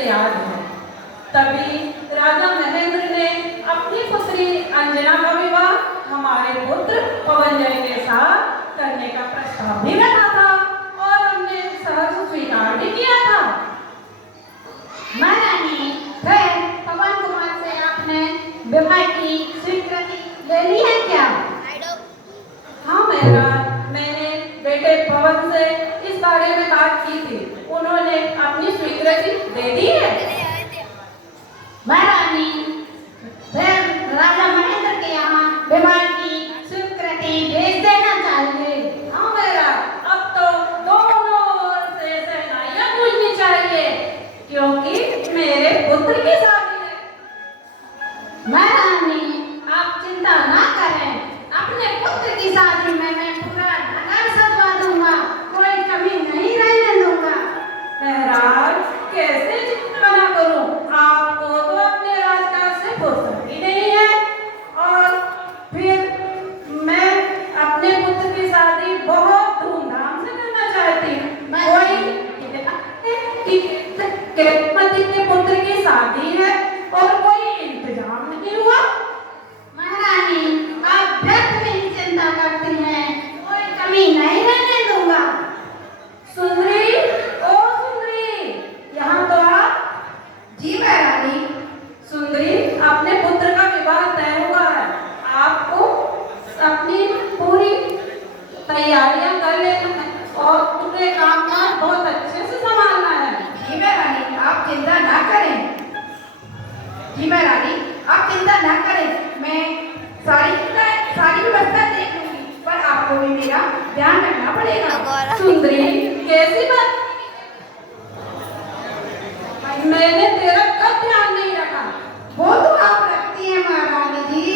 से याद है। तभी राजा महेंद्र ने अपनी पुत्री अंजना का विवाह हमारे पुत्र पवनजय के साथ करने का प्रस्ताव भी रखा था और हमने सहर्ष स्वीकार भी किया था। महारानी, फिर पवन कुमार से आपने विवाह की स्वीकृति ले ली है क्या? हाँ महाराज, मैंने बेटे पवन से इस बारे में बात की थी। उन्होंने अपनी स्वीकृति दे दी है। महारानी, फिर राजा महेंद्र के यहाँ विवाह की स्वीकृति भेज देना चाहिए। हाँ महाराज, अब तो दोनों ओर से सहनाइयाँ गूंजनी चाहिए क्योंकि मेरे पुत्र की शादी है। महारानी, आप चिंता ना करें, अपने पुत्र की शादी में मैं पूरा नगर सजवा दूंगा, कोई कमी नहीं रहने दूंगा। महाराज, कैसे चिंता ना करूं, आपको तो अपने राजकाज से फुर्सत ही नहीं है और फिर मैं अपने पुत्र की शादी बहुत धूमधाम से करना चाहती हूँ। कृष्णपति के पुत्र की शादी है और कोई इंतजाम नहीं हुआ। महारानी, आप व्यर्थ में चिंता करती हैं, कोई कमी नहीं रहने दूंगा। सुंदरी, ओ सुंदरी, यहाँ तो आप। जी महारानी। सुंदरी, अपने पुत्र का विवाह तय हुआ है। आपको अपनी पूरी तैयारियां कर लेना है और पूरे काम का बहुत अच्छे से संभालना है। जी महारानी, आप चिंता ना करें। जी महारानी, आप चिंता ना करें, मैं सारी व्यवस्था देख लूंगी, पर आपको भी मेरा ध्यान रखना पड़ेगा। सुंदरी, कैसी बात? मैंने तेरा कब ध्यान नहीं रखा? वो तो आप रखती हैं महारानी जी,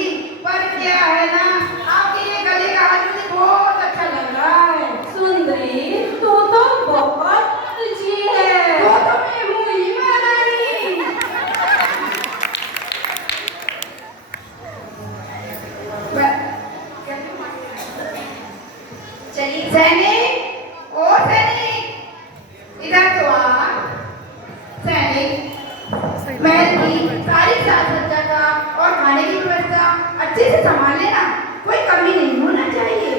पर क्या है ना, आपके ये गले का हार मुझे बहुत अच्छा लग रहा है। सुंदरी, तू तो बहुत अच्छी है। वो तो मैं हूँ ही महारानी। चलिए सैनिक, ओ सैनिक, इधर तो आ। सैनिक, महल की सारी साज सज्जा का और खाने की व्यवस्था अच्छे से संभाल लेना, कोई कमी नहीं होना चाहिए।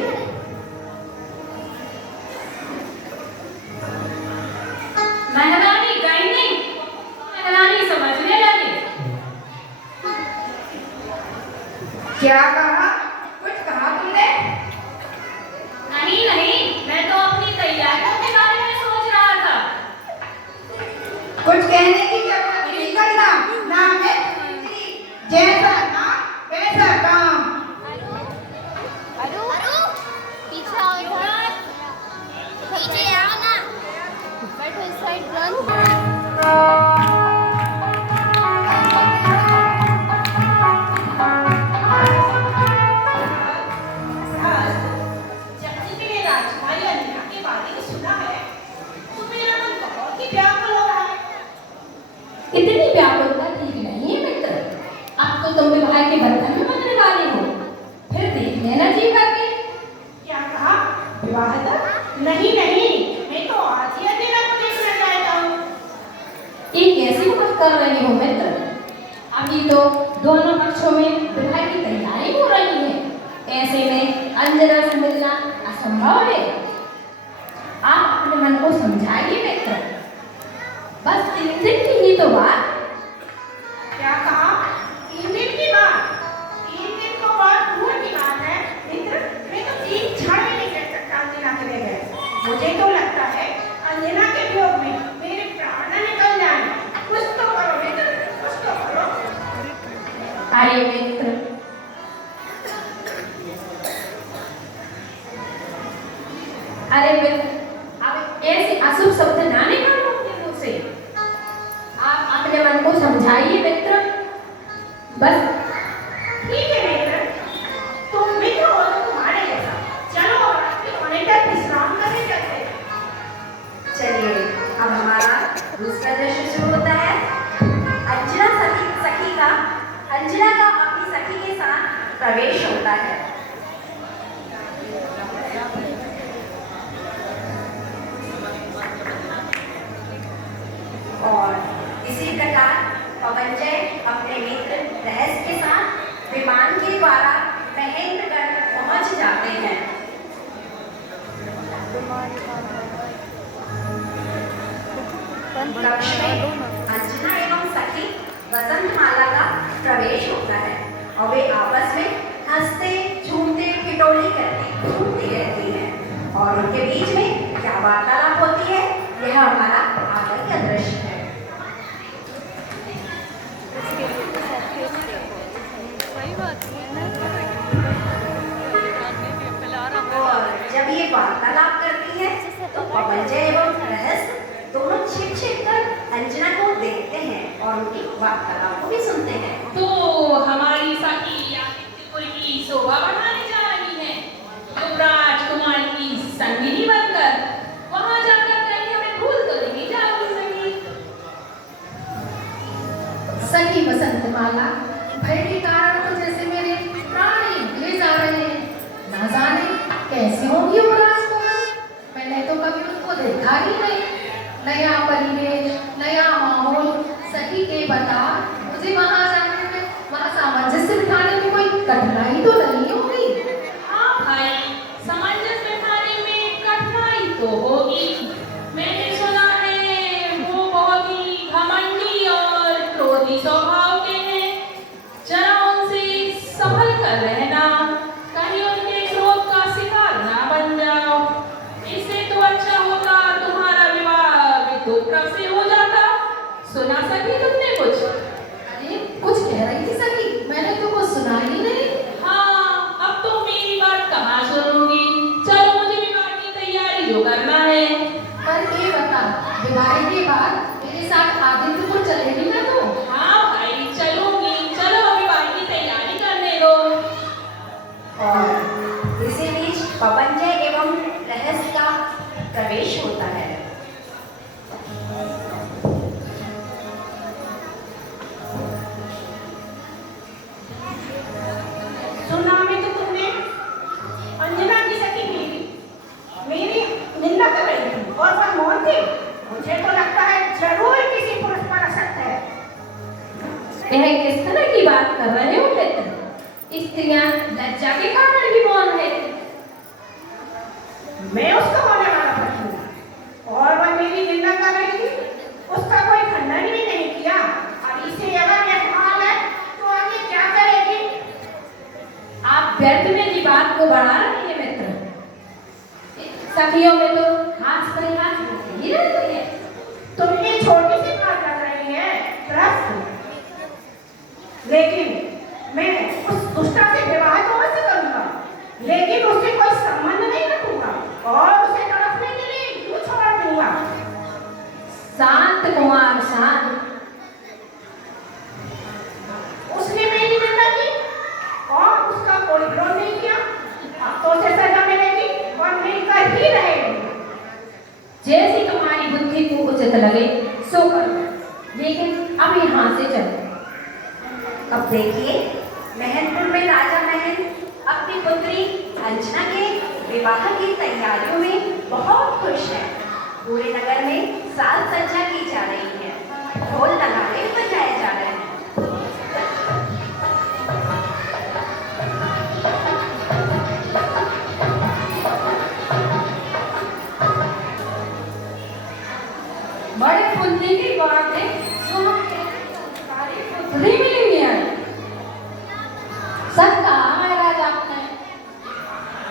महारानी गई नहीं, महारानी समझने लगी। क्या कहा? कुछ कहा तुमने? नहीं नहीं, मैं तो अपनी तैयारियों के बारे में सोच रहा था। कुछ कहने की जरूरत नहीं करना, ना मैं जैसा ना वैसा काम। पीछे आओ, इधर पीछे आओ ना, बैठो इस साइड रन। इतनी व्याकुलता ठीक नहीं है मित्र। अब तो तुम विवाह के बंधन में बंधने वाली हो, फिर देख लेना जी करके। क्या कहा? विवाह तक? नहीं नहीं, मैं तो आज ही अधेरा को देखना चाहता हूँ। ये कैसी बात कर रही हो मित्र? अभी तो दोनों पक्षों में विवाह की तैयारी हो रही है, ऐसे में अंजना से मिलना असंभव है। आप अपने मन को समझाइए मित्र, बस 3 दिन की ही तो बात। क्या कहा? 3 दिन की बात? 3 दिन तो बहुत दूर की बात है मित्र। मैं तो 3 क्षण में नहीं कह सकता अंजना के बगैर। मुझे तो लगता है अंजना के वियोग में मेरे प्राण निकल जाए। कुछ तो करो मित्र, कुछ तो करो। अरे मित्र, अरे मित्र, अब ऐसे अशुभ शब्द ना निकालो अपने मुंह से। आप अपने मन को समझाइए मित्र, बस। ठीक है मित्र, तुम मित्र हो तो तुम्हारे जैसा। चलो और अपने होने तक विश्राम करने चलते हैं। चलिए, अब हमारा दूसरा दृश्य शुरू होता है। अंजना का अपनी सखी के साथ प्रवेश होता है। और इसी कक्ष में अंजना एवं सखी वसंतमाला का प्रवेश होता है और वे आपस में हंसते झूमते ठिठोली करती घूमती रहती हैं और उनके बीच में क्या वार्तालाप होती है यह हमारा आगे का दृश्य है। और जब ये वार्तालाप करती है तो पवनजय एवं रहस्य दोनों छिप छिप कर अंजना को देखते हैं और उनकी वार्तालाप को भी सुनते हैं। तो हमारी सखी आदित्यपुर की शोभा बढ़ाने जा रही है युवराज कुमार की संगिनी बनकर। वहां जाकर कहीं हमें भूल तो नहीं जाओगी सखी वसंतमाला भय के कारण तो जैसे मेरे प्राण ही निकले जा रहे हैं। ना जाने कैसे होंगी वो राजकुमार, मैंने तो कभी उनको देखा ही नहीं। नया परिवेश नया माहौल, सखी के बता मुझे वहां जाने में वहां सामंजस्य बिठाने में कोई कठिनाई तो नहीं होगी? हाँ भाई, सामंजस्य बिठाने में कठिनाई तो होगी। मैंने सुना है वो बहुत ही घमंडी और क्रोधी स्वभाव के हैं। जरा उनसे संभल कर रहना, कहीं उनके क्रोध का शिकार ना बन जाओ। इससे तो अच्छा होता तुम्हारा विवाह विद्युत से हो जाता। सुना सकी तुमने कुछ? अरे कुछ कह रही थी सखी, मैंने तो कुछ सुना ही नहीं। हाँ, अब तो मेरी बात कहाँ सुनूंगी। चलो मुझे विवाह की तैयारी जो करना है। पर ये बता, विवाह के बाद मेरे साथ आदित्यपुर चलेगी ना तू? हाँ भाई चलूंगी, चलो विवाह की तैयारी करने दो। और इसी बीच पवनजय एवं रहस्य का प्रवेश होता है। सुना में तो तुमने अंजना की सखी मेरी निंदा कर रही थी और वह मौन थी। मुझे तो लगता है जरूर किसी पुरुष पर असक्त है। यह किस तरह की बात कर रहे हो मित्र? स्त्रियां लज्जा के कारण ही मौन है। मैं उसका होने वाला पति हूँ और वह मेरी निंदा कर रही थी, उसका कोई खंडन भी नहीं किया। अब इसे अगर यह हाल है तो आगे क्या करेगी? आप व्यर्थ में की बात को बढ़ा रहे हैं मित्र। सखियों में तो हाथ परिहास ही रहती है। तुम ये छोटी सी बात कर रही है त्रस्त, लेकिन मैं उस दुष्टा से विवाह तो अवश्य करूंगा, लेकिन उससे कोई संबंध नहीं रखूंगा और उसे तड़पने के लिए यूं छोड़ दूंगा। शांत कुमार शांत। उसने मेरी निंदा की और उसका कोई विरोध नहीं किया। अब तो उसे सजा मिलेगी और मिलकर ही रहेगी। जैसी तुम्हारी बुद्धि को उचित लगे सो करो, लेकिन अब यहाँ से चलो। अब देखिए, महनपुर में राजा महन अपनी पुत्री अंजना के विवाह की तैयारियों में बहुत खुश है। पूरे नगर में साज सज्जा की जा रही है, ढोल नगाड़े बजाए जा रहे हैं। बड़े खुशी की बात है जो हम सारी पुत्री मिलेंगे आज। सब कहा महाराज आपने?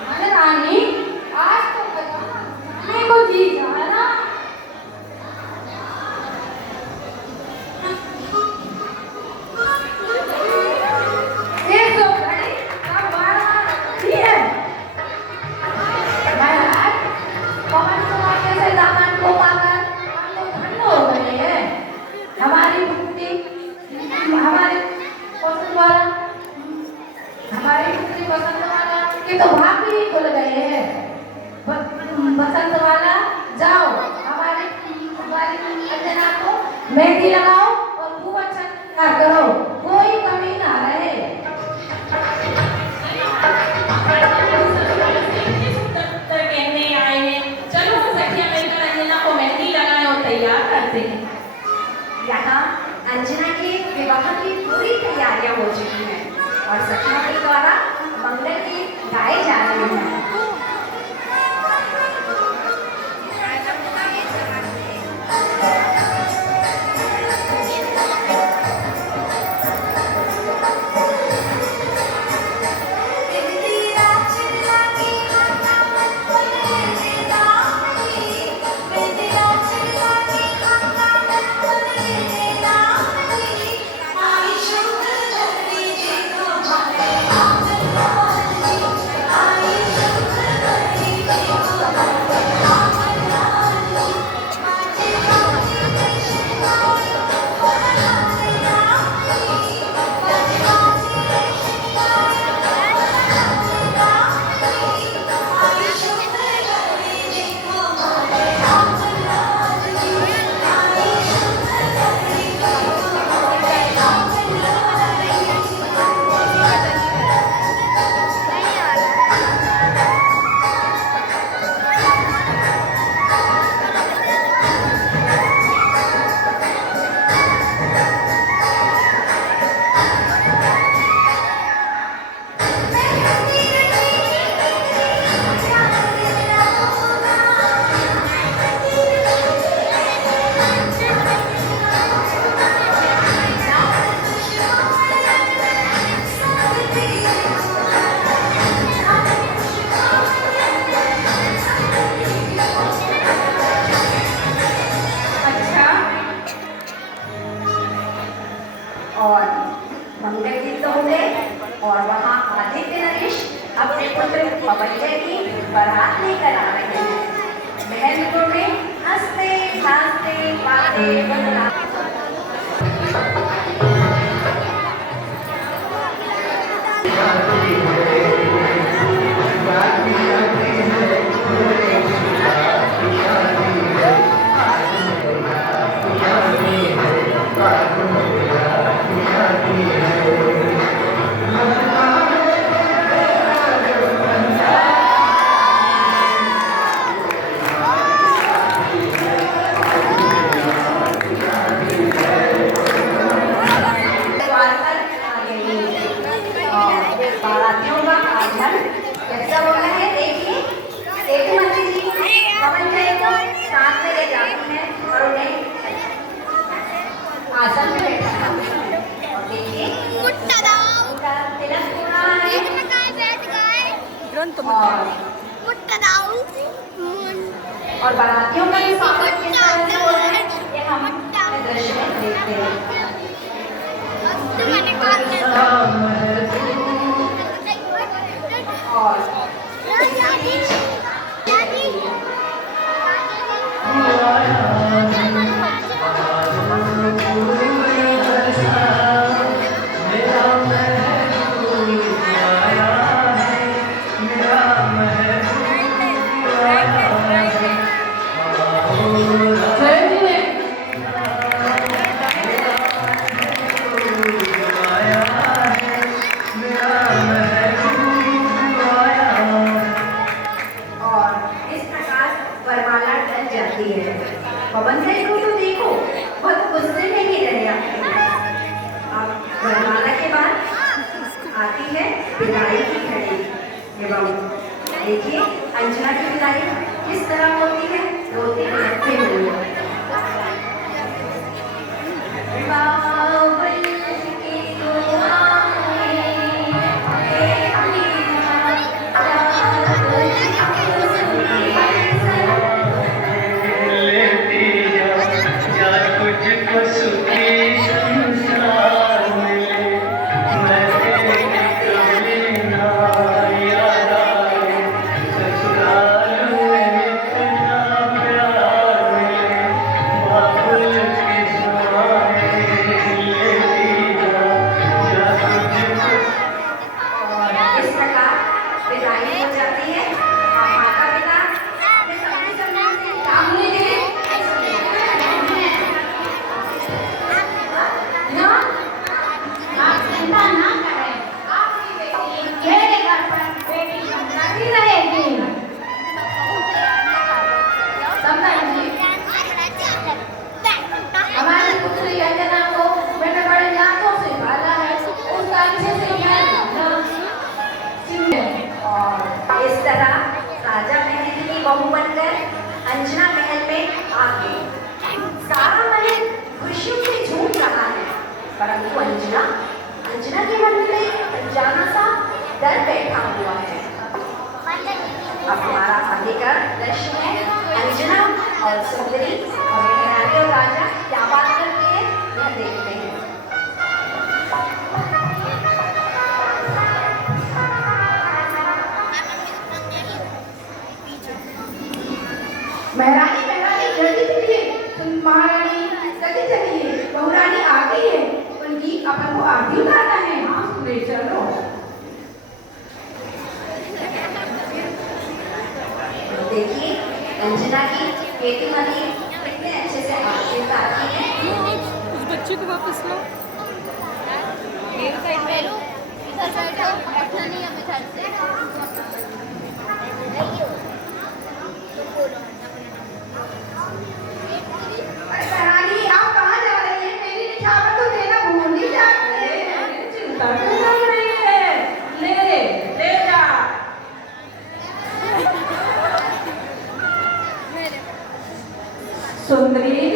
महारानी आज तो बताने को जी जा रहा। ये तो बड़ी कमाल की है। महाराज पवन कुमार जैसे दामन को पाकर हम लोग धन्य हो गए हैं। हमारी पुत्री हमारे पसंद वाला हमारी पुत्री बसंत वाला के तो भाग भी खुल गए हैं। बसंत वाला जाओ हमारी अंजना को मेहंदी लगाओ और खूब अच्छा करो, कोई कमी ना रहे। कहने आए हैं, चलो हम सखियां मिलकर अंजना को मेहंदी लगाएं और तैयार करते हैं। यहाँ अंजना के विवाह की पूरी तैयारियां हो चुकी हैं और सखियों के द्वारा मंगल गीत गाए जा रहे हैं। पवैया की बारात लेकर आ रहे हैं। महल में हंसते हंसते बातें बतला बारातियों का आगमन कैसा हो रहा है। देखिए सेठमती जी पवन जय को साथ में ले जाती हैं और उन्हें आसन में बैठाती हैं। और देखिए उनका तिलक हो रहा है और बारातियों का भी स्वागत किस तरह से हो रहा है ये हम दृश्य में देखते हैं। और पवन भाई को तो देखो बहुत गुस्से में ही रहे। अब वरमाला के बाद आती है विदाई की घड़ी एवं देखिए अंजना की विदाई किस तरह होती है। रोते बिलखते हुए बहू बनकर अंजना महल में आ गई। सारा महल खुशियों से झूम रहा है परंतु अंजना के मन में अनजाना सा डर बैठा हुआ है। अब हमारा आगे का दृश्य है अंजना और सुंदरी और मेहरानी और राजा क्या बात करते हैं यह देखते हैं। मेहरानी जल्दी चलिए, महारानी जल्दी चलिए, बहुरानी आ गई है, उनकी अपन को आरती उतारना है। हाँ सुंदरी चलो। देखिए अंजना की बेटी मनी कितने अच्छे से आरती उतारती है। उस बच्चे को वापस लो। मेरे साइड में इधर बैठो, बैठना नहीं है इधर से। महारानी आप कहाँ जा रही हैं? मेरी निछावर तो देना भूल नहीं जाती। चिंता क्यों लग रही है? ले जा। सुंदरी,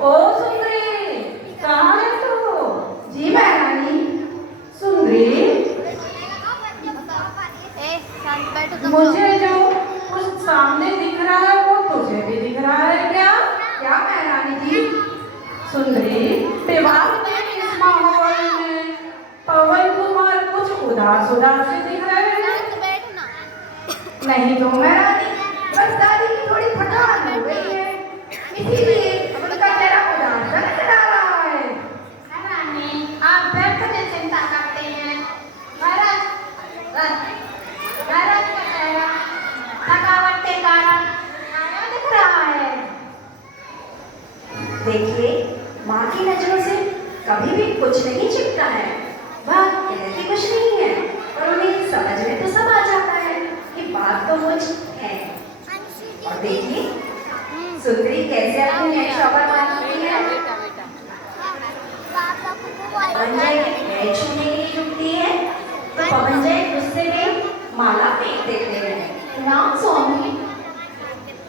ओ सुंदरी, कहाँ है तू? जी महारानी। सुंदरी, बैठो तुम। मुझे जो कुछ सामने दिख रहा है वो तुझे भी दिख रहा है क्या? क्या महारानी जी? सुंदरी, विवाह के इस माहौल में पवन कुमार कुछ उदास उदास से दिख रहे हैं। बैठना। नहीं तो महारानी, बस दादी की थोड़ी थकान हो गई है, इसीलिए उनका चेहरा उदास सा नजर आ रहा है। महारानी, आप बैठकर चिंता करते हैं। महाराज का चेहरा थकावट के कारण काला दिख रहा है। देखिए, माँ की नजरों से कभी भी कुछ नहीं छिपता है। वह कहती कुछ नहीं है, पर उन्हें समझ में तो सब आ जाता है कि बात तो कुछ है। और देखिए, सुंदरी कैसे अपनी नेत्रों पर मारती है। पवनजय पैर छूने के लिए झुकती है, तो पवनजय गुस्से में माला फेंक देते हैं। राम स्वामी,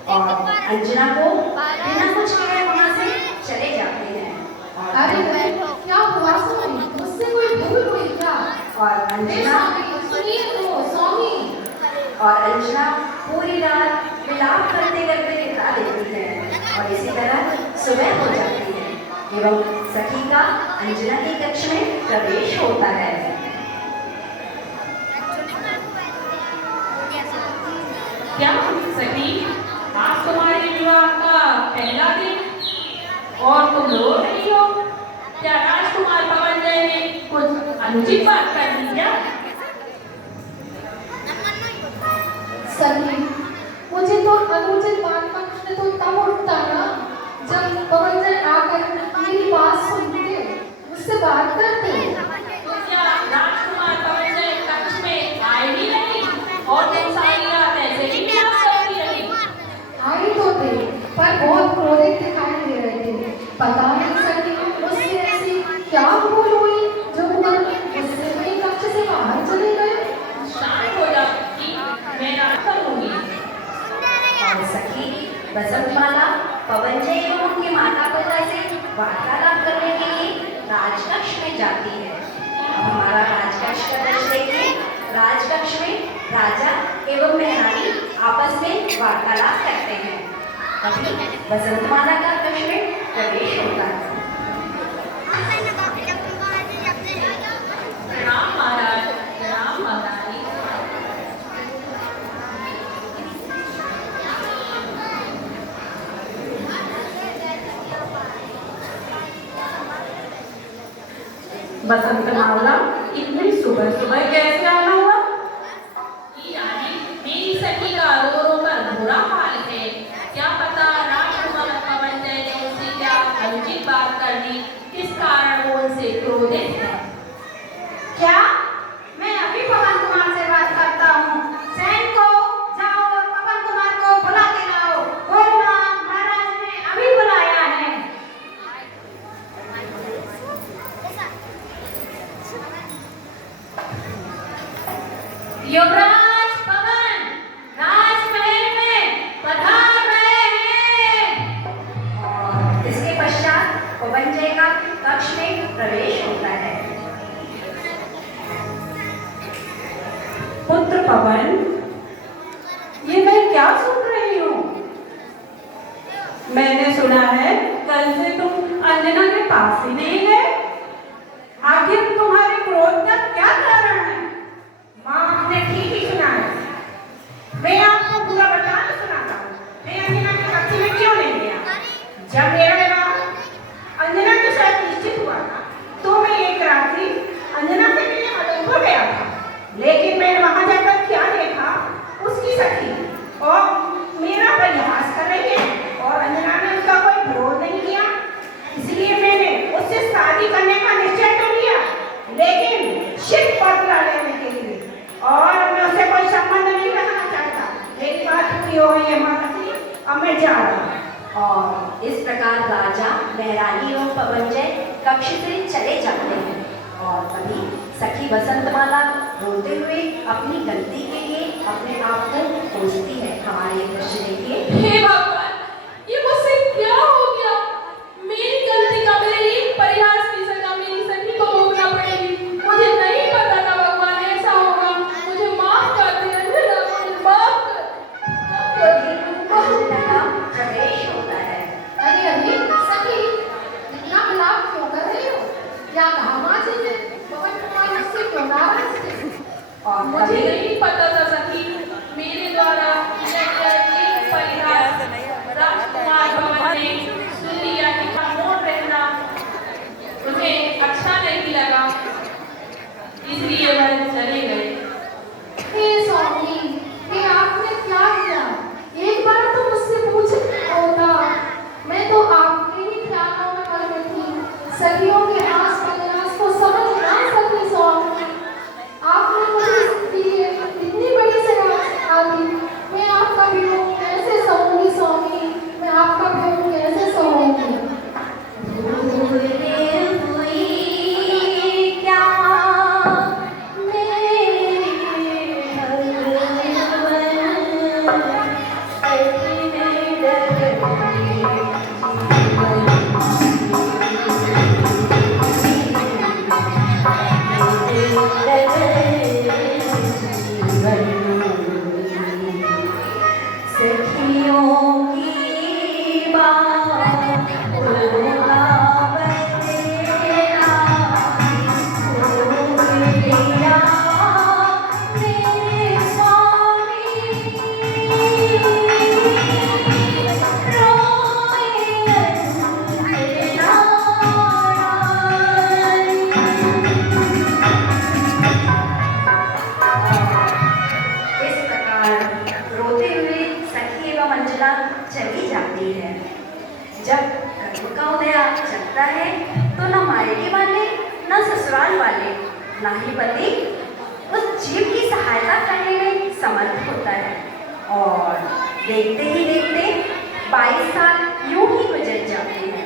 और अंजना को बिना कुछ कहे वहां से चले जाते हैं। अरे क्या हुआ स्वामी? मुझसे कोई भूल हुई क्या? और हे अंजना स्वामी, सुनिए तो स्वामी। पूरी रात विलाप करते करते बिता देती है। और इसी तरह सुबह हो जाती है एवं सखी का अंजना के कक्ष में प्रवेश होता है। क्या सखी, आज तुम्हारे विवाह का पहला दिन और तुम रो रही हो? क्या राजकुमार पवनजय ने कुछ अनुचित बात कर दी क्या? सखी, मुझे तो अनुचित बात का प्रश्न तो तब उठता ना जब पवनजय आकर मेरी बात सुनते, मुझसे बात करते। तो क्या राजकुमार पवनजय कक्ष में आए ही नहीं और तुम सारी रात ऐसे ही विलाप करती रही? आई तो थे, पर बहुत क्रोधित दिखाई दे रहे थे। पता नहीं सकी मुझसे ऐसी क्या भूल हुई जो वह मुझसे मेरे कक्ष से बाहर चले गए। शांत हो जाओ सखी, मैं रात करूंगी। और सखी बसंतमाला पवनजय एवं उनके माता पिता से वार्तालाप करने के लिए राजकक्ष में जाती है। अब हमारा राजकक्ष का दृश्य देखिए। राजकक्ष में राजा एवं महारानी आपस में वार्तालाप करते हैं। तभी बसंतमाला का कक्ष में प्रवेश होता है। राम महाराज, राम महारानी। बसंतमाला, इतनी सुबह सुबह कैसे आना हुआ? रानी, मेरी सखी का रो रो कर बुरा हाल है। क्या पता राजकुमार पवनजय ने उससे क्या अनुचित बात कर दी, किस कारण वो उनसे क्रोधित है। क्या? मैं अभी पवन कुमार से बात करता हूँ। सैनिकों, जाओ और पवन कुमार को बुला के लाओ। बोलना, महाराज ने अभी बुलाया है। युवराज पवन राजमहल में पधार रहे हैं। और इसके पश्चात पवनजय का कक्ष में प्रवेश होता है। पुत्र पवन, ये मैं क्या सुन रही हूँ? मैंने सुना है कल से तुम अंजना के पास ही नहीं गए। आखिर तुम्हारे क्रोध का क्या कारण है? माँ, आपने ठीक ही सुना है। मैं आपको पूरा बताना सुनाता हूँ। मैं अंजना के कक्ष में क्यों नहीं गया? जब मेरा विवाह अंजना के साथ निश्चित हुआ था, तो मैं एक रात्रि अंजना से मिलने मदनपुर गया था। लेकिन मैंने वहां जाकर क्या देखा, उसकी सखी और मेरा परिहास कर रही है और अंजना ने उसका कोई विरोध नहीं किया। इसलिए मैंने उससे शादी करने का निश्चय तो लिया, लेकिन सिर्फ बदला लेने के लिए, और मैं उससे कोई संबंध नहीं रखना चाहता। मेरी बात पूरी हो गई है माता जी, अब मैं जा रहा हूँ। और इस प्रकार राजा, महारानी एवं पवनजय कक्ष से चले जाते हैं। और तभी सखी बसंतमाला रोते हुए अपनी गलती के लिए अपने आप को कोसती है। हमारे ये दृश्य देखिए। हे भगवान, ये मुझसे क्या हो गया? मेरी गलती का मेरे एक परिहास की सजा मेरी सखी को भोगना पड़ेगी। मुझे नहीं पता था भगवान ऐसा होगा। मुझे माफ कर दे अंजना, मुझे माफ कर। अंजना का प्रवेश होता है। अरे अरे सखी, इतना विलाप क्यों कर रही हो? क्या कहा माँ जी ने? पवन कुमार मुझसे क्यों नाराज थे? और मुझे तभी नहीं पता था सखी, मेरे द्वारा सदियों के आस प्रयास को समझ ना सकी स्वामी। आपने मुझे दिए इतनी बड़ी सेवा सिखा दी, मैं आपका वियोग कैसे सहूंगी स्वामी, मैं आपका वियोग कैसे सहूंगी। चली जाती है। जब कल का उदय जगता है तो न मायके वाले न ससुराल वाले न ही पति उस जीव की सहायता करने में समर्थ होता है। और देखते ही देखते 22 साल यूं ही गुजर जाते हैं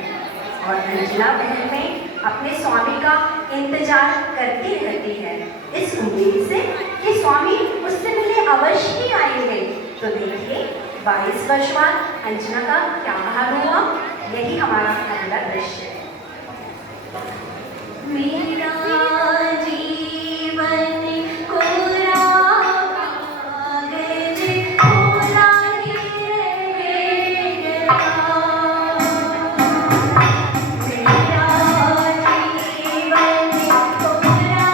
और अंजना बहन में अपने स्वामी का इंतजार करती रहती है, इस उम्मीद से कि स्वामी उससे मिलने अवश्य ही आएंगे। तो देखिए 22 वर्ष बाद अंजना का क्या हाल हुआ, यही हमारा अगला दृश्य है। मेरा जीवन कोरा कागज कोरा ही रह गया। मेरा जीवन कोरा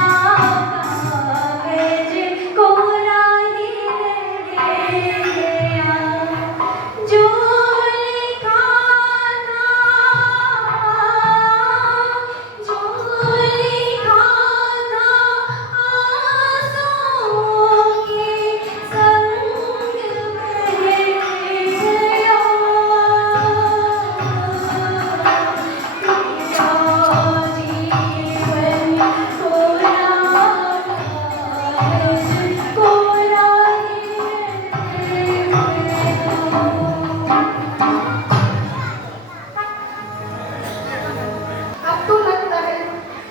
कागज कोरा ही रह गया। जो लिखा था, जो लिखा था आंसुओं के संग बह गया। मेरा जीवन कोरा कागज कोरा ही अब तो लगता है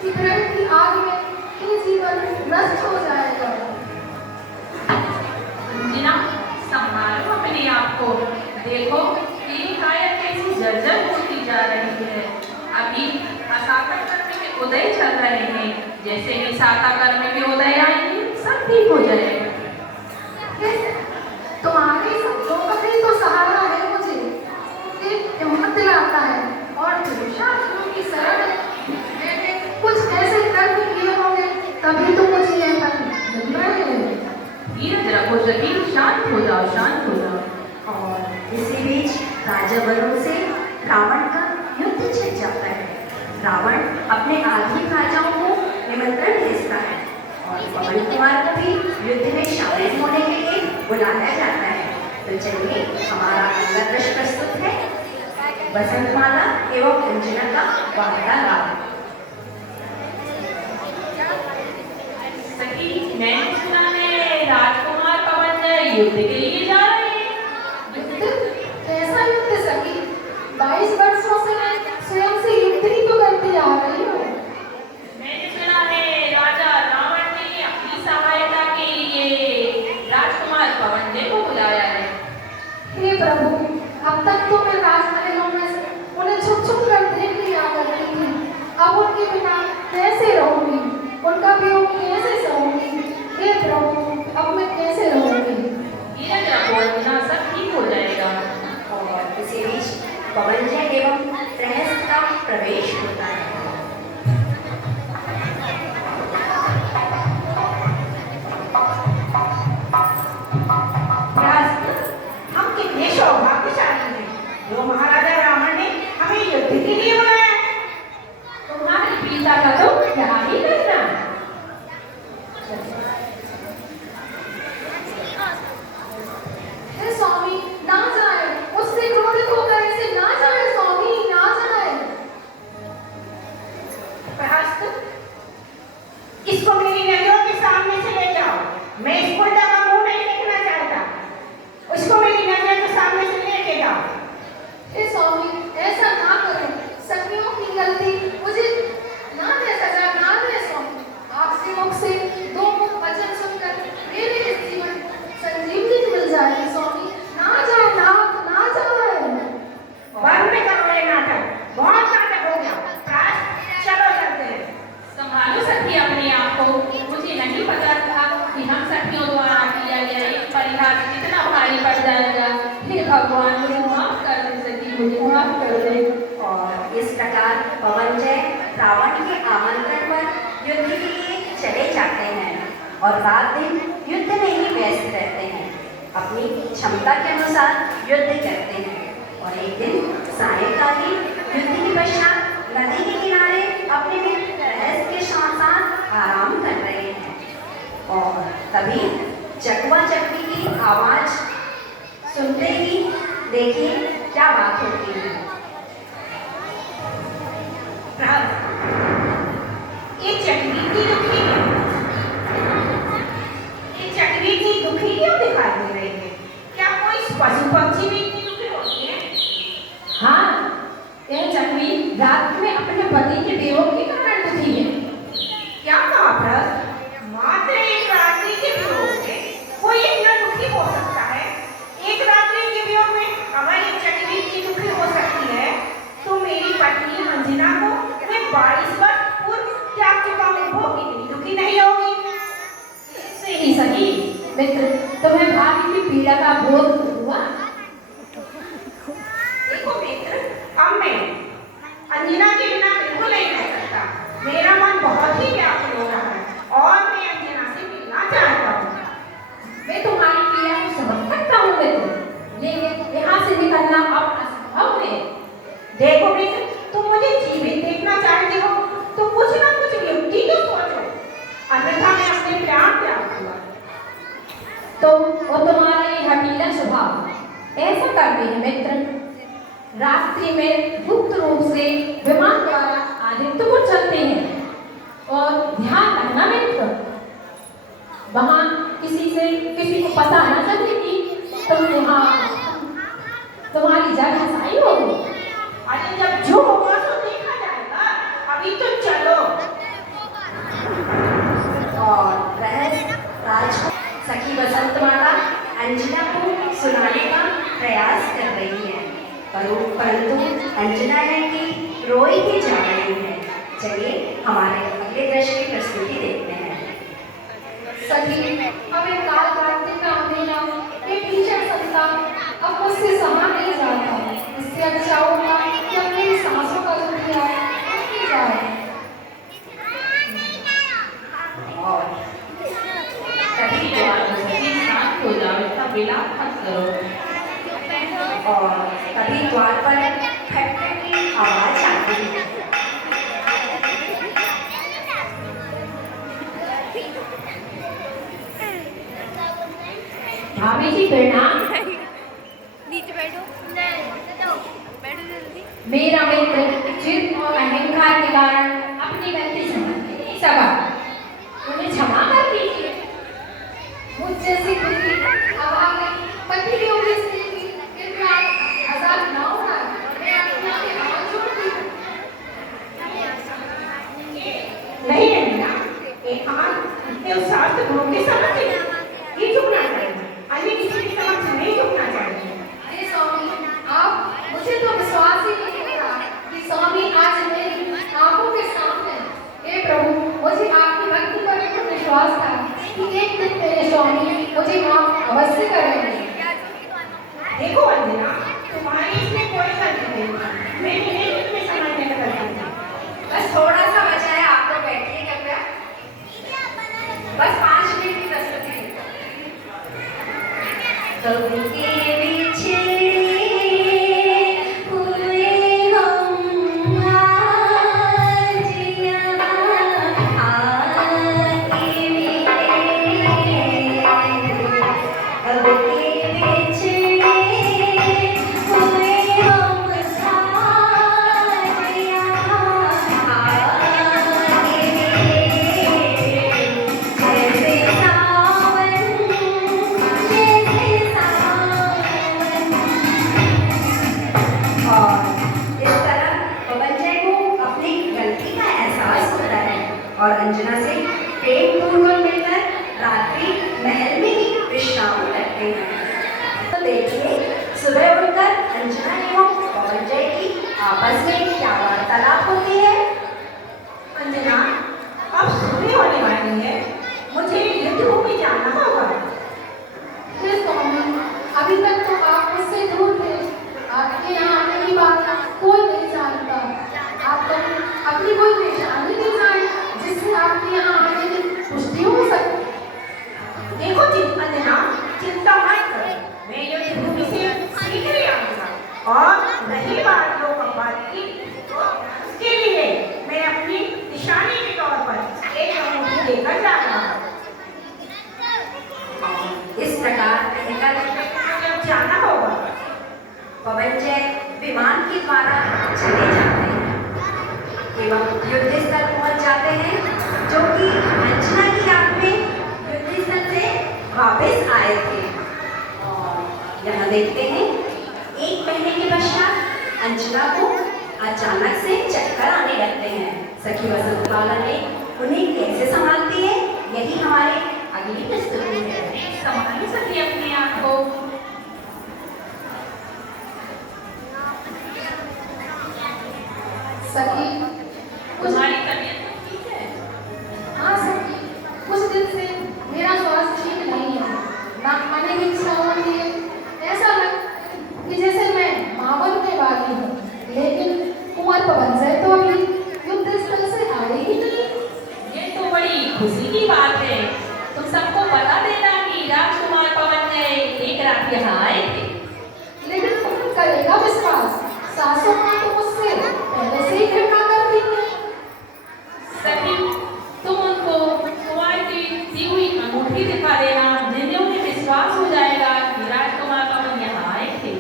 कि ग्रह की आग में ये जीवन नष्ट हो जाएगा। अंजना, संभालो अपने आप को, देखो तेरी काया कैसी जर्जर होती जा रही है। अभी असाकर कर्म के उदय चल रहे हैं, जैसे ही साका कर्म के उदय आएंगे सब ठीक हो जाएगा। तुम्हारे शब्दों का ही तो सहारा है मुझे, एक हिम्मत दिलाता है और पुरुषार्थों की शरण है। मैंने कुछ ऐसे कर्म किए होंगे तभी तो मुझे यह फल मिल रहे हैं। धीरज रखो सखी, शांत हो जाओ, शांत हो जाओ। और इसी बीच राजा वरुण से रावण का युद्ध छिड़ जाता है। रावण अपने आदि राजाओं को निमंत्रण भेजता है और पवन कुमार को भी युद्ध में शामिल होने के लिए बुलाया जाता है। तो चलिए हमारा अगला दृश्य प्रस्तुत है, वसंतमाला एवं अंजना का वार्तालाप। सखी, मैंने सुना है राजकुमार पवन युद्ध के लिए जा रहे हैं। युद्ध? कैसा युद्ध सखी? 22 वर्षों से मैं स्वयं से युद्ध ही तो करती आ रही हूँ। मैंने सुना है राजा रावण ने अपनी सहायता के लिए राजकुमार पवन देव को बुलाया है। हे प्रभु, अब तक तो मैं राजमहलों में से उन्हें छुप छुप कर देख लिया करती थी, अब उनके बिना कैसे रहूंगी, उनका वियोग कैसे सहूंगी। हे प्रभु, अब मैं कैसे रहूंगी। धीरज रखो अंजना, सब ठीक हो जाएगा। और इसी बीच पवनजय एवं प्रहस्त का प्रवेश होता है। हम कितने सौभाग्यशाली हैं, जो महाराजा रावण ने हमें युद्ध के लिए बुलाया है। तुम्हारे पिता का तो क्या ही करना। हे स्वामी, ना जाए, उससे क्रोधित होकर ऐसे ना जाए स्वामी, ना जाए। पवनजय रावण के आमंत्रण पर युद्ध के लिए चले जाते हैं और रात दिन युद्ध में ही व्यस्त रहते हैं। अपनी क्षमता के अनुसार युद्ध करते हैं और एक दिन सायंकालीन युद्ध के पश्चात नदी के किनारे अपने मित्र रहस्य के साथ आराम कर रहे हैं और तभी चकवा चकवी की आवाज सुनते ही देखिए क्या बात होती है। ये चकवी की दुखी है। ये चकवी की दुखी क्यों दिखाई दे रही है? क्या कोई पशु पक्षी भी इतनी दुखी होती है? हाँ, यह चकवी रात में अपने पति के वियोग के कारण दुखी है। क्या कहा भ्रष्ट? मात्र एक रात्रि के वियोग में कोई इतना दुखी हो सकता है? एक रात्रि के वियोग में अगर एक चकवी इतनी दुखी हो सकती है तो मेरी पत्नी अंजना को मैं 22 वर्ष पूर्व त्याग चुका हूँ, वो कितनी दुखी नहीं होगी? इससे ही सही मित्र, तुम्हें भाग्य की पीड़ा का बोध हुआ? देखो मित्र, अब मैं अंजना के बिना बिल्कुल नहीं रह सकता। मेरा मन बहुत ही व्याकुल हो रहा है और मैं अंजना से मिलना चाहता हूँ। मैं तुम्हारी पीड़ा को समझ सकता हूँ मित्र, लेकिन यहाँ से निकलना अब असंभव है। देखो मित्र, तुम मुझे जीवित देखना चाहते हो तो कुछ ना कुछ युक्ति तो सोचो, अन्यथा मैं अपने प्राण त्याग दूंगा। तो वो तुम्हारा ये हठीला स्वभाव ऐसा करती है मित्र। रात्रि में गुप्त रूप से विमान द्वारा आदित्यपुर चलते हैं और ध्यान रखना मित्र, वहां किसी को पता न चले कि तुम यहाँ तुम्हारी जगह हसाई होगी। अरे जब जो होगा सो देखा जाएगा, अभी तो चलो। और रहस्य राज सखी बसंतमाला अंजना को सुनाने का प्रयास कर रही है, परंतु अंजना की रोई ही जा रही है। चलिए हमारे अगले दृश्य की प्रस्तुति देखते हैं। सखी, हमें काल रात्रि का अंधेरा, ये भीषण संसार अब मुझसे सहा नहीं जाता। इससे अच्छा होगा कि अब मेरी सांसों का जो किया रुक जाए। और तभी शांत हो जाओ, इसका विलाप मत करो। और तभी द्वार पर खटखट की आवाज आती है। भाभी जी प्रणाम। नीचे बैठो। बैठो जल्दी। मेरा मित्र जिद और अहंकार के कारण अपनी गलती समझ नहीं सका, उन्हें क्षमा कर दीजिए। मुझ जैसी दुखी अभागी पति भी होगी फिर भी आप आजाद ना होना। मैं अपने आप के हाथ जोड़ती हूँ। नहीं अंजना, एक हाथ ये उस शास्त्र गुरु के समझ ये झुकना चाहिए, अन्य किसी के समक्ष नहीं झुकना चाहिए। अरे स्वामी, आप मुझे तो विश्वास ही नहीं हो रहा कि स्वामी आज मेरी आंखों के सामने। हे प्रभु, मुझे आपकी भक्ति पर पूर्ण विश्वास था कि एक दिन मेरे स्वामी मुझे माफ अवश्य करेंगे। देखो अंजना, तुम्हारी इसमें कोई गलती नहीं है। मैं इन्हें तुम्हें समझने में गलती थी। बस थोड़ा सा बचा है, आप लोग बैठिए कृपया। बस 5 मिनट की प्रस्तुति है। कब के बिछड़े हुए हम आज यहाँ आके मिले। कब के बिछड़े हुए हम आज यहाँ आके मिले। जैसे सावन और इस तरह पवनजय को अपनी गलती का एहसास होता है और अंजना से प्रेम पूर्वक मिलकर रात्रि महल में ही विश्राम करते हैं। तो देखिए सुबह उठकर अंजना एवं पवनजय की आपस में क्या वार्तालाप होती है। अंजना, अब सुबह होने वाली है, मुझे युद्ध भूमि जाना होगा। हे स्वामी, अभी तक तो आप मुझसे दूर थे। आपके यहाँ आने की बात कोई नहीं जानता। आप कभी एवं युद्ध स्थल पहुंच जाते हैं, जो कि अंजना की याद में युद्ध स्थल से वापस आए थे। और यहाँ देखते हैं, एक महीने के पश्चात अंजना को अचानक से चक्कर आने लगते हैं। सखी वसंतमाला ने उन्हें कैसे संभालती है, यही हमारे अगली प्रस्तुति है। संभाली सखी अपने आप को। सखी तुम्हारी तबीयत तो ठीक है? हाँ सखी, कुछ दिन से मेरा स्वास्थ्य ठीक नहीं है। ना खाने की इच्छा होती है, ऐसा लगता है कि जैसे मैं मां बनने वाली हूँ, लेकिन कुंवर पवन से तो अभी युद्ध स्थल से आए ही नहीं। ये तो बड़ी खुशी की बात है। तुम सबको बता देना कि राजकुमार पवन ने एक रात यहाँ आए थे। लेकिन कौन करेगा विश्वास? सासू मां तो मुझसे पहले से ही घृणा करती है। सखी, तुम उनको कुंवर की दी हुई अंगूठी दिखा देना, जिन्हें उन्हें विश्वास हो जाएगा कि राजकुमार पवन यहाँ आए थे।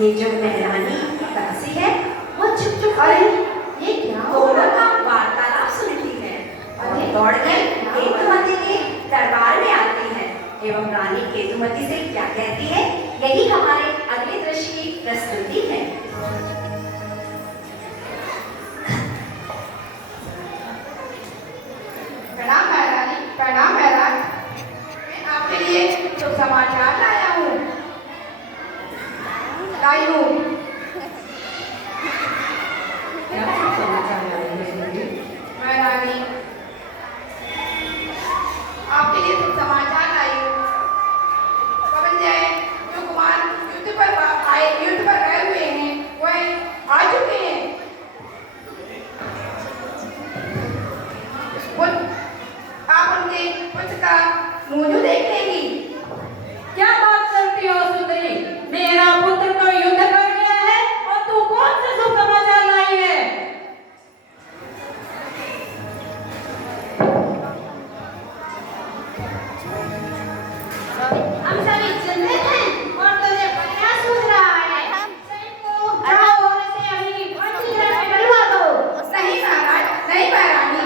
ये जो महारानी की दासी है, वो चुप चुप ये क्या हो दोनों रहा का है? वार्तालाप सुनती है और दौड़कर केतुमती के दरबार में आती है एवं रानी केतुमती से क्या कहती है, यही हमारे अगले दृश्य की प्रस्तुति है। प्रणाम महारानी, प्रणाम महाराज। मैं आपके लिए शुभ समाचार लाई हूँ। क्या समाचार लाए हैं सखी? महारानी, आपके लिए शुभ समाचार लाई हूँ। पवन जय जो कुमार युद्ध पर गए हुए हैं, वह आ चुके हैं। आप उनके पुत्र का मुंह देख लेंगी। क्या बात करती हो सुंदरी? मेरा पुत्र तो युद्ध कर गया है और तू कौन से शुभ समाचार लाई है? हम सभी चिंतित हैं और तुझे क्या सूझ रहा है? सैनिकों, जाओ और इसे अभी पार्टी घर में डलवा दो। नहीं महाराज, नहीं महारानी।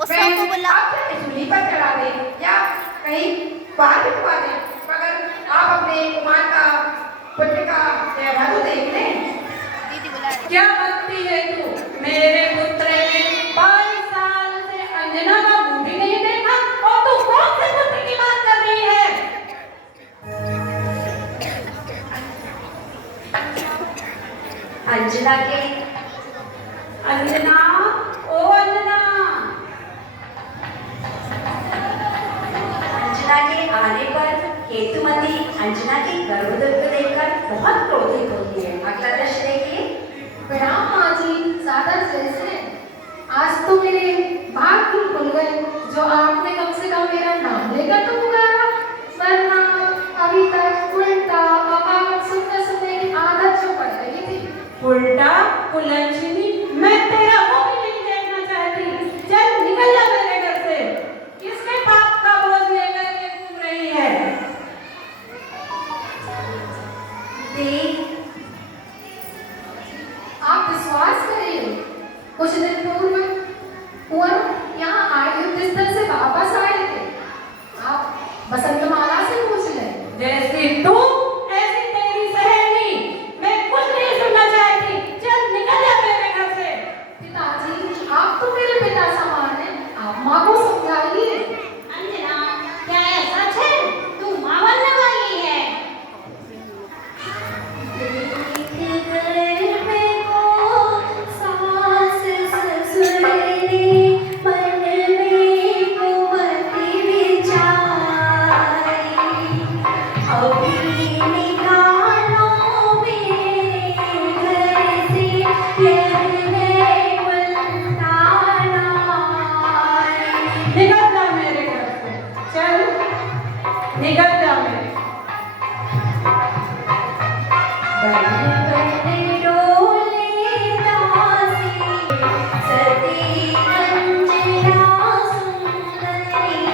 उसको को बुला। आप चाहे सूली पर चढ़ा दे या कहीं बाहर भिजवा दे, मगर आप अपने कुमार का पुत्र का व्यवहार तो देख लें। दीदी बुला रही। क्या बकती है तू? मेरे पुत्र ने 22 साल से अंजना का मुंह भी नहीं देखा और तू कौन से पुत्र की बात कर रही है? अंजना के अंजना, ओ अंजना। अंजना के आने पर केतुमती अंजना के गर्भदूत को देखकर बहुत क्रोधित होती है। अगला दृश्य देखिए। प्रणाम माँ जी, सादर जैसे। आज तो मेरे भाग भी खुल गए, जो आपने कम से कम मेरा नाम लेकर तो पुकारा, वरना अभी तक उल्टा आवाज सुनते सुनने की आदत जो पड़ गई थी। उल्टा कुलच्छनी, मैं तेरा मुंह भी नहीं देखना चाहती। चल निकल जा मेरे घर से। किसके पाप का बोझ लेकर के घूम रही है? देख, आप विश्वास करिए, कुछ दिन पूर्व कुंवर यहाँ आए युद्ध स्थल से वापस आए थे। आप बसंतमाला से पूछ लें। जैसी तू ऐसी तेरी सहेली। मैं कुछ नहीं सुनना चाहती। चल निकल जा मेरे घर से। पिताजी, आप तो मेरे पिता समान हैं, आप माँ को समझाइए। अंजना, क्या यह सच है? तू मां बनने वाली है? निकल जा मेरे घर से। चल निकल जा मेरे। अंजना सुंदर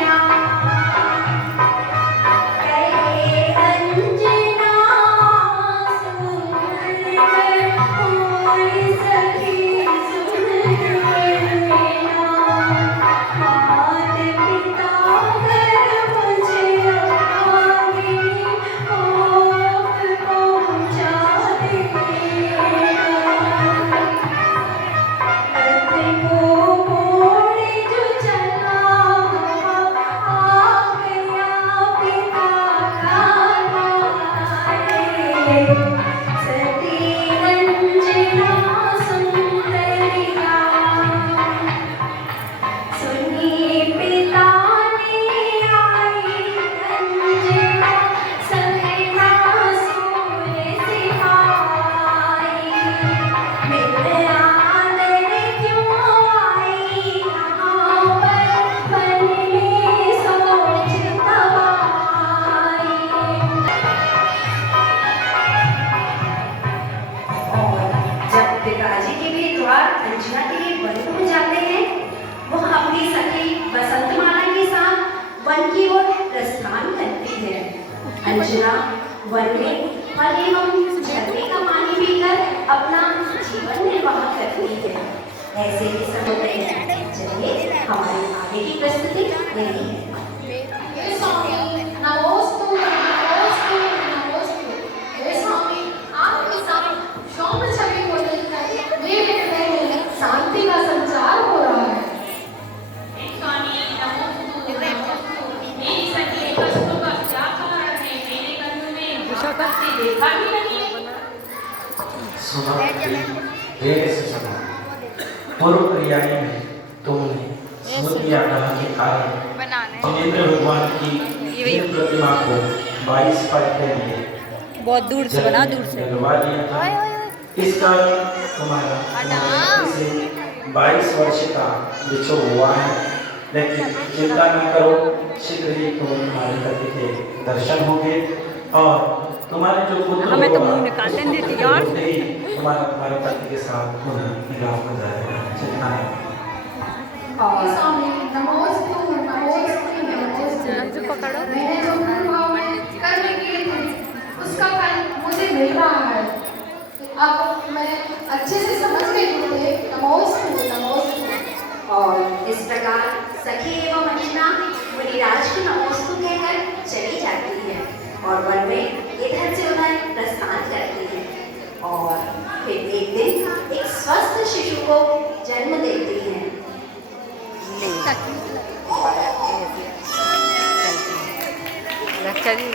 अंजना वन में फल एवं झरने का पानी पीकर अपना जीवन निर्वाह करती है। ऐसे ही समय चलिए हमारी आगे की प्रस्तुति यही है। हे स्वामी नमोस्तु नमोस्तु नमोस्तु। हे स्वामी आपके साथ सौम्य छवि को लेकर मेरे हृदय में शांति का संचार हो रहा है। स्वामी नमोस्तु नमोस्तु। मेरी सखी कष्टों का क्या कारण है? मेरे कन्नों में से देखा भी नहीं। सुना देर से सुना। पूर्व पर्याय में तुमने स्मृति यात्रा के कारण जिनेंद्र भगवान की दिव्य प्रतिमा को 22 पद के लिए बहुत दूर से बना, दूर से लगवा दिया था। इस कारण तुम्हारा से 22 वर्ष का बिछोह हुआ है। लेकिन चिंता न करो, शीघ्र ही तुम्हारे पति के दर्शन होंगे और तुम्हारे जो पुत्र हमें तो मुंह निकालने देती यार। तुम्हारा तुम्हारे पति के साथ पुनः मिलाप हो जाएगा। चिंता नहीं। हे स्वामी नमोस्तु नमोस्तु नमोस्तु। पकड़ो। मैंने जो पूर्व में कर्म किए थे उसका फल मुझे मिल रहा है। अब मैं अच्छे से समझ गई हूँ। नमोस्तु नमोस्तु। और इस प्रकार सखी एवं अंजना मुनिराज को नमोस्तु कहकर चली जाती है और वन में इधर से उधर प्रस्थान करती है और फिर एक दिन एक स्वस्थ शिशु को जन्म देती है। चलिए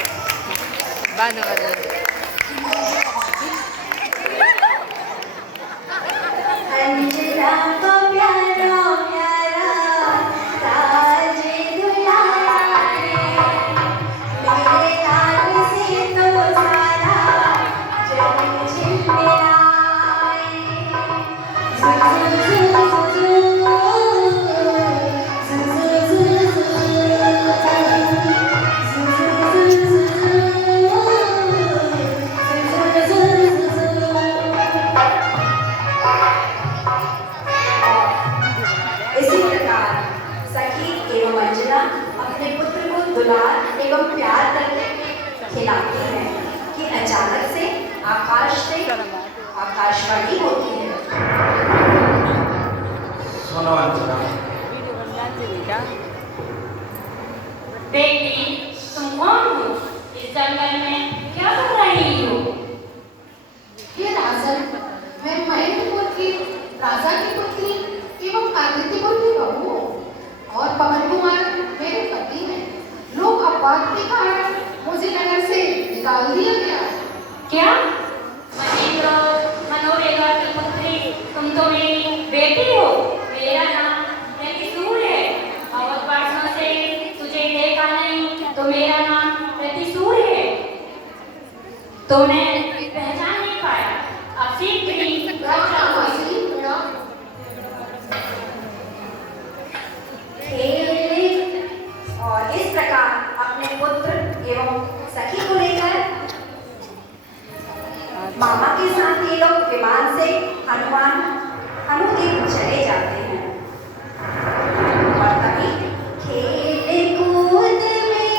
बंद कर दो। अंजना को प्यारा प्यारा ताजे दुलारे, मेरे लाल से तो सारा जग झिलमिलाए। इसी प्रकार सखी एवं अंजना अपने पुत्र को दुलार एवं प्यार करके खिलाती है कि अचानक से आकाशवाणी होती है। सुनो अंजना, बेटी तुम कौन हो? इस जंगल में क्या कर रही हो? हे राजन, मैं महेंद्रपुर की राजा की पुत्री एवं आदित्यपुर की बहू हूँ और पवन कुमार मेरे पति हैं। लोग अपवाद के कारण मुझे नगर से निकाल दिया गया। क्या? महेंद्र मनोरेगा की पुत्री, तुम तो मेरी बेटी हो। मेरा नाम प्रतिसूर है। बहुत वर्षों से तुझे देखा नहीं तो मेरा नाम प्रतिसूर है। तूने पहचान नहीं पाया। अब शीघ्र ही और इस प्रकार अपने पुत्र एवं सखी को लेकर मामा के साथ ये लोग विमान से हनुद्वीप चले जाते हैं और तभी खेल कूद में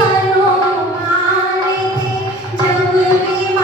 हनुमान थे जब विमान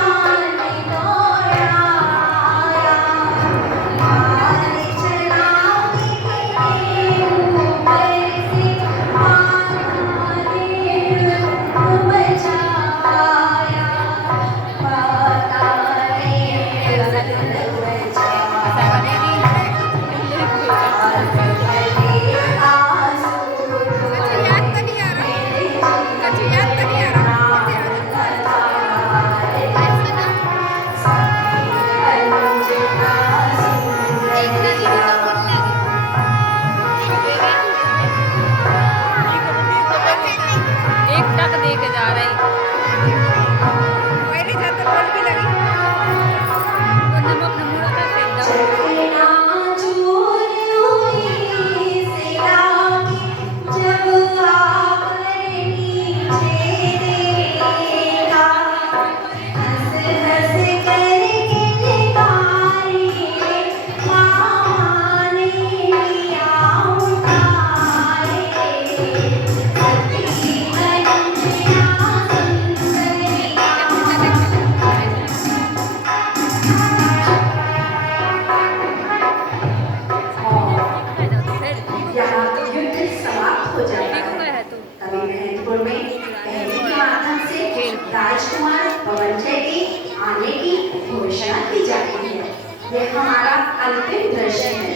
राजकुमार पवनजय के आने की घोषणा की जाती है। यह हमारा अंतिम दृश्य है।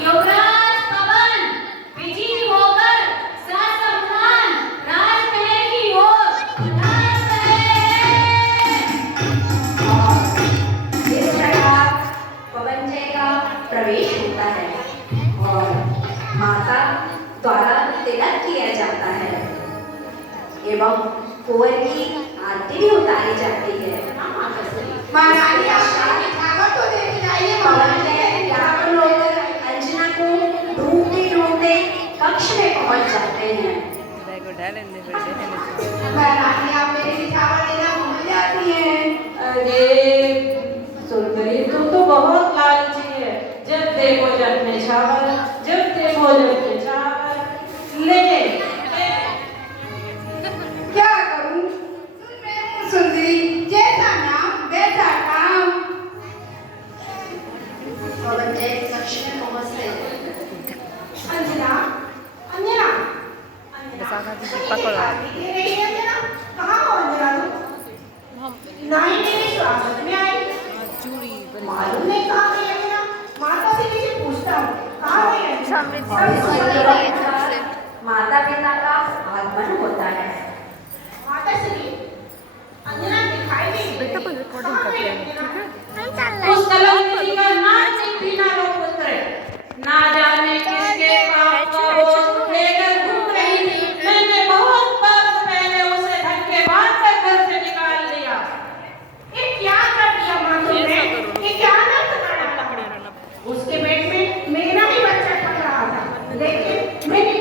युवराज पवन विजयी होकर ससम्मान राजमहल की ओर उड़ान भरे। इस प्रकार पवनजय का प्रवेश होता है और माता द्वारा तिलक किया जाता है एवं कुंवर की आरती भी उतारी जाती है। महारानी आप झालर तो देख जाइए। पवनजय व्याकुल होकर अंजना को ढूंढते ढूंढते कक्ष में पहुंच जाते हैं। महारानी आप मेरे निछावर देना भूल जाती हैं। अरे सुंदरी तू तो बहुत लालची है। जब देखो जब निछावर, जब देखो जब निछावर। ले क्या करूं? मैं हूं सुंदरी, जैसा नाम वैसा काम। पवनजय कक्ष में पहुंचते हैं। अंजना, अंजना, ये रही है अंजना। कहाँ हो अंजना तुम? नहीं मेरे स्वागत में आई। मालूम नहीं कहाँ गई अंजना। माता से किसी पूछता हूँ कहाँ गई अंजना? माता पिता का आगमन होता है। माता श्री, अंजना दिखाई नहीं। कहाँ गई अंजना? उस कलंकी का नाच भी ना लो पुत्र। ना जाने किसके पाप का बोझ लेकर घूम रही थी। मैंने बहुत वर्ष पहले उसे धक्के मारकर घर से निकाल दिया। ये क्या कर दिया माँ तुमने? ये क्या नर्क कर डाला? उसके पेट में मेरा ही बच्चा पल रहा था, लेकिन मैंने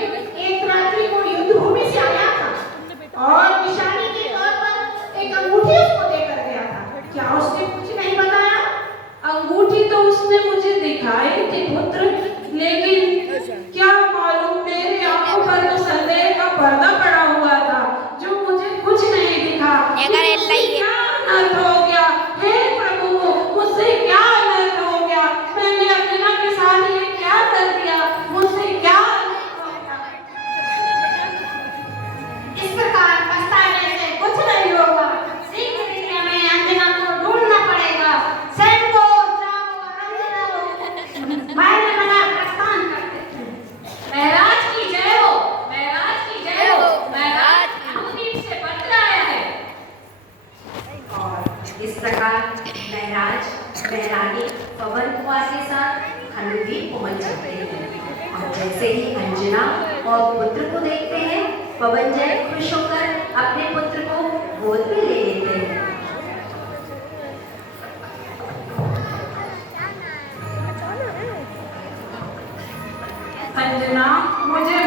एक रात्रि को युद्ध भूमि से आया था और निशानी के तौर पर एक अंगूठी उसको देकर गया था। क्या उसने कुछ नहीं बताया? अंगूठी तो उसने मुझे दिखाई थी पुत्र, लेकिन क्या मालूम मेरी आंखों पर तो संदेह का पर्दा पड़ा हुआ था जो मुझे कुछ नहीं दिखा। मुझसे क्या अनर्थ हो गया? हे प्रभु, मुझसे क्या अनर्थ हो गया? मैंने अंजना के साथ ये क्या कर दिया? मुझसे क्या अनर्थ हो गया? इस प्रकार पछताने से कुछ नहीं होगा। शीघ्र ही हमें अंजना को ढूंढना पड़ेगा। सैनिकों, जाओ और अंजना को मारने वाला प्रस्थान करते हैं। महराज की जय हो, महराज की जय हो। महराज अनुदीप से पत्र आया है। और इस प्रकार महराज महरानी पवन कुमार के साथ अनुदीप पहुंच जाते हैं और जैसे ही अंजना और पुत्र को देखते हैं, पवनजय खुश होकर अपने पुत्र को गोद में ले लेते हैं। अंजना, मुझे